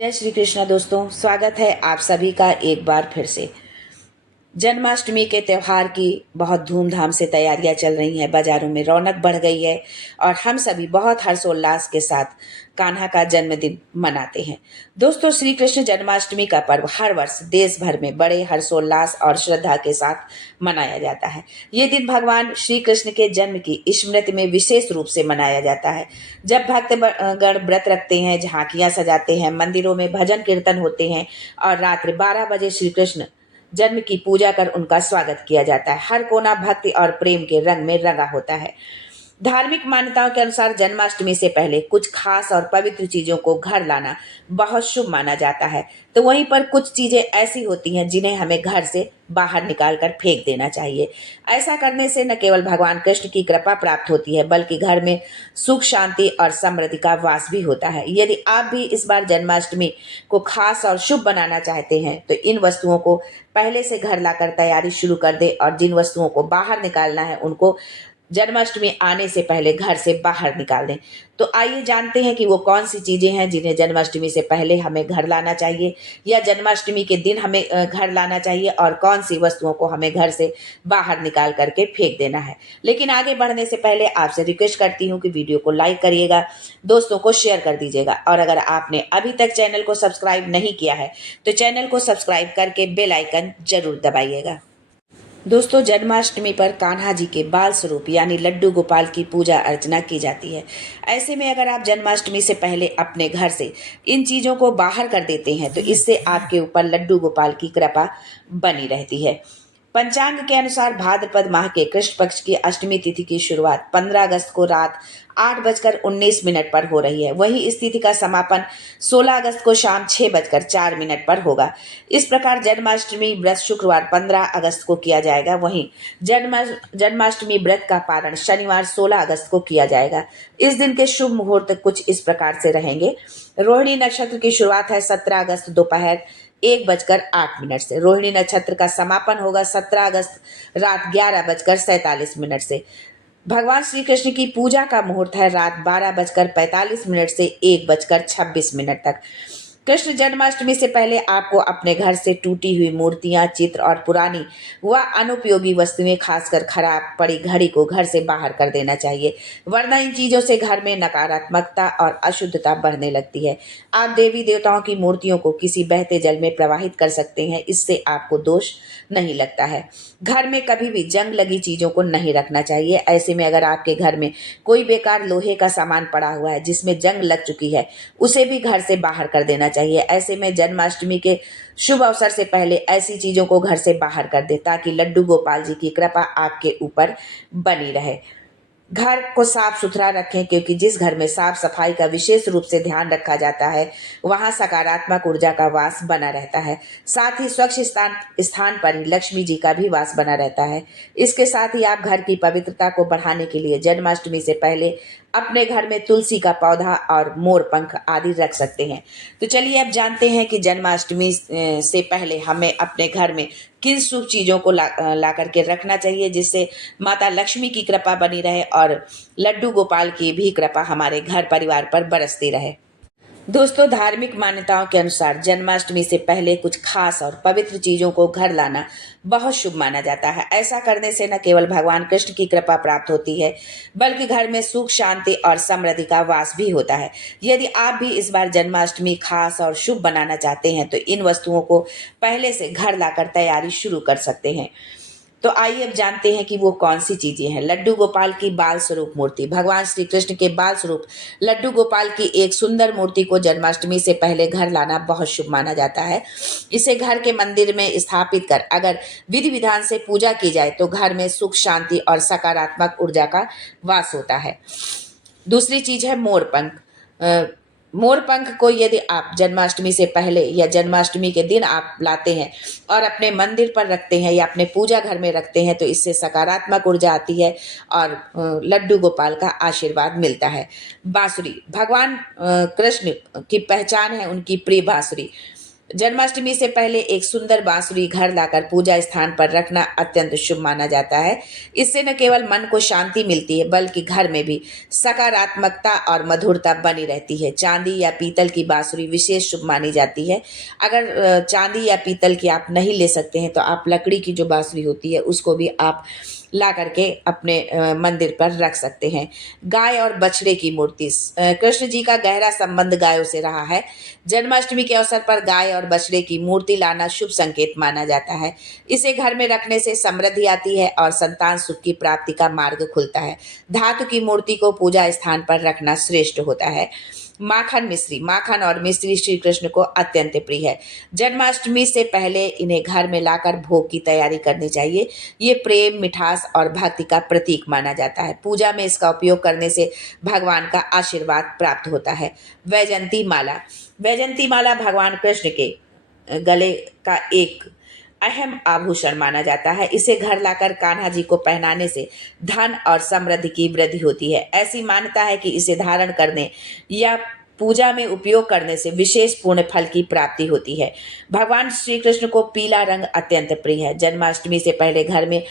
जय श्री कृष्णा दोस्तों, स्वागत है आप सभी का एक बार फिर से। जन्माष्टमी के त्यौहार की बहुत धूमधाम से तैयारियां चल रही हैं, बाजारों में रौनक बढ़ गई है और हम सभी बहुत हर्षोल्लास के साथ कान्हा का जन्मदिन मनाते हैं। दोस्तों, श्री कृष्ण जन्माष्टमी का पर्व हर वर्ष देश भर में बड़े हर्षोल्लास और श्रद्धा के साथ मनाया जाता है। ये दिन भगवान श्री कृष्ण के जन्म की स्मृति में विशेष रूप से मनाया जाता है। जब भक्त गण व्रत रखते हैं, झांकियां सजाते हैं, मंदिरों में भजन कीर्तन होते हैं और रात्रि 12 बजे श्री कृष्ण जन्म की पूजा कर उनका स्वागत किया जाता है। हर कोना भक्ति और प्रेम के रंग में रंगा होता है। धार्मिक मान्यताओं के अनुसार जन्माष्टमी से पहले कुछ खास और पवित्र चीजों को घर लाना बहुत शुभ माना जाता है। तो वहीं पर कुछ चीजें ऐसी होती हैं जिन्हें हमें घर से बाहर निकाल कर फेंक देना चाहिए। ऐसा करने से न केवल भगवान कृष्ण की कृपा प्राप्त होती है, बल्कि घर में सुख, शांति और समृद्धि का वास भी होता है। यदि आप भी इस बार जन्माष्टमी को खास और शुभ बनाना चाहते हैं तो इन वस्तुओं को पहले से घर लाकर तैयारी शुरू कर दें और जिन वस्तुओं को बाहर निकालना है उनको जन्माष्टमी आने से पहले घर से बाहर निकाल दें। तो आइए जानते हैं कि वो कौन सी चीजें हैं जिन्हें जन्माष्टमी से पहले हमें घर लाना चाहिए या जन्माष्टमी के दिन हमें घर लाना चाहिए और कौन सी वस्तुओं को हमें घर से बाहर निकाल करके फेंक देना है। लेकिन आगे बढ़ने से पहले आपसे रिक्वेस्ट करती हूँ कि वीडियो को लाइक करिएगा, दोस्तों को शेयर कर दीजिएगा और अगर आपने अभी तक चैनल को सब्सक्राइब नहीं किया है तो चैनल को सब्सक्राइब करके बेल आइकन जरूर दबाइएगा। दोस्तों, जन्माष्टमी पर कान्हा जी के बाल स्वरूप यानी लड्डू गोपाल की पूजा अर्चना की जाती है। ऐसे में अगर आप जन्माष्टमी से पहले अपने घर से इन चीज़ों को बाहर कर देते हैं तो इससे आपके ऊपर लड्डू गोपाल की कृपा बनी रहती है। पंचांग के अनुसार भाद्रपद माह के कृष्ण पक्ष की अष्टमी तिथि की शुरुआत 15 अगस्त को रात 8:19 पर हो रही है। वहीं इस तिथि का समापन 16 अगस्त को शाम 6:04 पर होगा। इस प्रकार जन्माष्टमी व्रत शुक्रवार 15 अगस्त को किया जाएगा। वहीं जन्माष्टमी व्रत का पारण शनिवार 16 अगस्त को किया जाएगा। इस दिन के शुभ मुहूर्त कुछ इस प्रकार से रहेंगे। रोहिणी नक्षत्र की शुरुआत है 17 अगस्त दोपहर 1:08 से। रोहिणी नक्षत्र का समापन होगा 17 अगस्त रात 11:47 से। भगवान श्री कृष्ण की पूजा का मुहूर्त है रात 12:45 से 1:26 तक। कृष्ण जन्माष्टमी से पहले आपको अपने घर से टूटी हुई मूर्तियां, चित्र और पुरानी व अनुपयोगी वस्तुएं, खासकर खराब पड़ी घड़ी को घर से बाहर कर देना चाहिए, वरना इन चीजों से घर में नकारात्मकता और अशुद्धता बढ़ने लगती है। आप देवी देवताओं की मूर्तियों को किसी बहते जल में प्रवाहित कर सकते हैं, इससे आपको दोष नहीं लगता है। घर में कभी भी जंग लगी चीजों को नहीं रखना चाहिए। ऐसे में अगर आपके घर में कोई बेकार लोहे का सामान पड़ा हुआ है जिसमें जंग लग चुकी है, उसे भी घर से बाहर कर देना चाहिए। ऐसे में जन्माष्टमी के शुभ अवसर से पहले ऐसी चीजों को घर से बाहर कर दे ताकि लड्डू गोपाल जी की कृपा आपके ऊपर बनी रहे। घर को साफ सुथरा रखें, क्योंकि जिस घर में साफ सफाई का विशेष रूप से ध्यान रखा जाता है वहां सकारात्मक ऊर्जा का वास बना रहता है। साथ ही स्वच्छ स्थान पर ही लक्ष्मी जी का भी वास बना रहता है। इसके साथ ही आप घर की पवित्रता को बढ़ाने के लिए जन्माष्टमी से पहले अपने घर में तुलसी का पौधा और मोर पंख आदि रख सकते हैं। तो चलिए अब जानते हैं कि जन्माष्टमी से पहले हमें अपने घर में किन शुभ चीज़ों को ला करके रखना चाहिए जिससे माता लक्ष्मी की कृपा बनी रहे और लड्डू गोपाल की भी कृपा हमारे घर परिवार पर बरसती रहे। दोस्तों, धार्मिक मान्यताओं के अनुसार जन्माष्टमी से पहले कुछ खास और पवित्र चीजों को घर लाना बहुत शुभ माना जाता है। ऐसा करने से न केवल भगवान कृष्ण की कृपा प्राप्त होती है, बल्कि घर में सुख, शांति और समृद्धि का वास भी होता है। यदि आप भी इस बार जन्माष्टमी खास और शुभ बनाना चाहते हैं तो इन वस्तुओं को पहले से घर लाकर तैयारी शुरू कर सकते हैं। तो आइए अब जानते हैं कि वो कौन सी चीजें हैं। लड्डू गोपाल की बाल स्वरूप मूर्ति। भगवान श्री कृष्ण के बाल स्वरूप लड्डू गोपाल की एक सुंदर मूर्ति को जन्माष्टमी से पहले घर लाना बहुत शुभ माना जाता है। इसे घर के मंदिर में स्थापित कर अगर विधि विधान से पूजा की जाए तो घर में सुख, शांति और सकारात्मक ऊर्जा का वास होता है। दूसरी चीज है मोर पंख। मोर पंख को यदि आप जन्माष्टमी से पहले या जन्माष्टमी के दिन आप लाते हैं और अपने मंदिर पर रखते हैं या अपने पूजा घर में रखते हैं तो इससे सकारात्मक ऊर्जा आती है और लड्डू गोपाल का आशीर्वाद मिलता है। बांसुरी। भगवान कृष्ण की पहचान है उनकी प्रिय बांसुरी। जन्माष्टमी से पहले एक सुंदर बांसुरी घर लाकर पूजा स्थान पर रखना अत्यंत शुभ माना जाता है। इससे न केवल मन को शांति मिलती है बल्कि घर में भी सकारात्मकता और मधुरता बनी रहती है। चांदी या पीतल की बांसुरी विशेष शुभ मानी जाती है। अगर चांदी या पीतल की आप नहीं ले सकते हैं तो आप लकड़ी की जो बांसुरी होती है उसको भी आप ला करके अपने मंदिर पर रख सकते हैं। गाय और बछड़े की मूर्ति, कृष्ण जी का गहरा संबंध गायों से रहा है। जन्माष्टमी के अवसर पर गाय और बछड़े की मूर्ति लाना शुभ संकेत माना जाता है। इसे घर में रखने से समृद्धि आती है और संतान सुख की प्राप्ति का मार्ग खुलता है। धातु की मूर्ति को पूजा स्थान पर रखना श्रेष्ठ होता है। माखन मिश्री, माखन और मिश्री श्री कृष्ण को अत्यंत प्रिय है। जन्माष्टमी से पहले इन्हें घर में लाकर भोग की तैयारी करनी चाहिए। ये प्रेम, मिठास और भक्ति का प्रतीक माना जाता है। पूजा में इसका उपयोग करने से भगवान का आशीर्वाद प्राप्त होता है। वैजंती माला, वैजंती माला भगवान कृष्ण के गले का एक अहम आभूषण माना जाता है। इसे घर लाकर कान्हा जी को पहनाने से धन और समृद्धि की वृद्धि होती है। ऐसी मान्यता है कि इसे धारण करने या पूजा में उपयोग करने से विशेष पुण्य फल की प्राप्ति होती है। भगवान श्री कृष्ण को पीला रंग अत्यंत प्रिय है। जन्माष्टमी से पहले घर में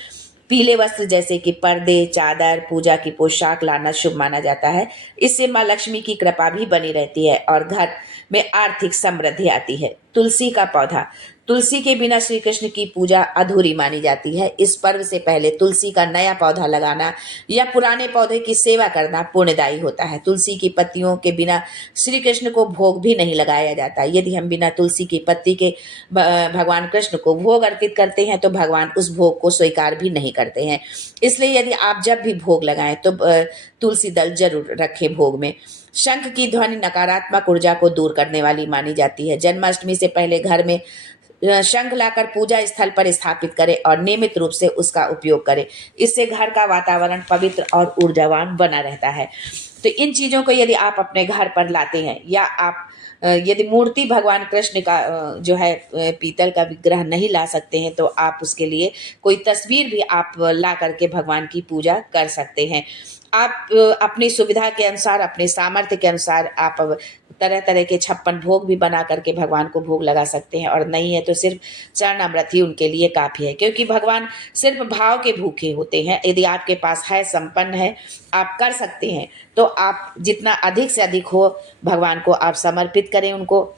पीले वस्त्र जैसे कि पर्दे, चादर, पूजा की पोशाक लाना शुभ माना जाता है। इससे माँ लक्ष्मी की कृपा भी बनी रहती है और घर में आर्थिक समृद्धि आती है। तुलसी का पौधा, तुलसी के बिना श्री कृष्ण की पूजा अधूरी मानी जाती है। इस पर्व से पहले तुलसी का नया पौधा लगाना या पुराने पौधे की सेवा करना पुण्यदायी होता है। तुलसी की पत्तियों के बिना श्री कृष्ण को भोग भी नहीं लगाया जाता। यदि हम बिना तुलसी की पत्ती के भगवान कृष्ण को भोग अर्पित करते हैं तो भगवान उस भोग को स्वीकार भी नहीं करते हैं। इसलिए यदि आप जब भी भोग लगाएं तो तुलसी दल जरूर रखें भोग में। शंख की ध्वनि नकारात्मक ऊर्जा को दूर करने वाली मानी जाती है। जन्माष्टमी से पहले घर में शंख लाकर पूजा स्थल पर स्थापित करें और नियमित रूप से उसका उपयोग करें। इससे घर का वातावरण पवित्र और ऊर्जावान बना रहता है। तो इन चीज़ों को यदि आप अपने घर पर लाते हैं या आप यदि मूर्ति भगवान कृष्ण का जो है पीतल का विग्रह नहीं ला सकते हैं तो आप उसके लिए कोई तस्वीर भी आप ला करके भगवान की पूजा कर सकते हैं। आप अपनी सुविधा के अनुसार, अपने सामर्थ्य के अनुसार आप तरह तरह के 56 भोग भी बना करके भगवान को भोग लगा सकते हैं। और नहीं है तो सिर्फ चरणामृत ही उनके लिए काफ़ी है, क्योंकि भगवान सिर्फ भाव के भूखे होते हैं। यदि आपके पास है, संपन्न है, आप कर सकते हैं तो आप जितना अधिक से अधिक हो भगवान को आप समर्पित करें उनको।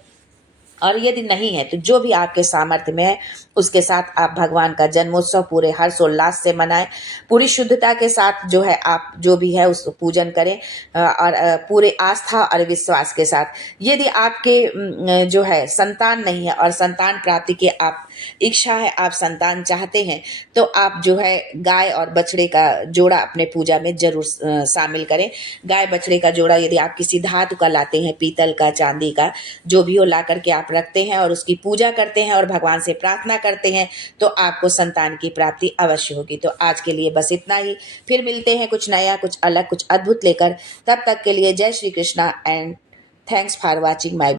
और यदि नहीं है तो जो भी आपके सामर्थ्य में है उसके साथ आप भगवान का जन्मोत्सव पूरे हर्षोल्लास से मनाएं। पूरी शुद्धता के साथ जो है आप जो भी है उसको पूजन करें और पूरे आस्था और विश्वास के साथ। यदि आपके जो है संतान नहीं है और संतान प्राप्ति की आप इच्छा है, आप संतान चाहते हैं तो आप जो है गाय और बछड़े का जोड़ा अपने पूजा में जरूर शामिल करें। गाय बछड़े का जोड़ा यदि आप किसी धातु का लाते हैं, पीतल का, चांदी का, जो भी हो ला करके आप रखते हैं और उसकी पूजा करते हैं और भगवान से प्रार्थना करते हैं तो आपको संतान की प्राप्ति अवश्य होगी। तो आज के लिए बस इतना ही। फिर मिलते हैं कुछ नया, कुछ अलग, कुछ अद्भुत लेकर। तब तक के लिए जय Shri Krishna and thanks for watching my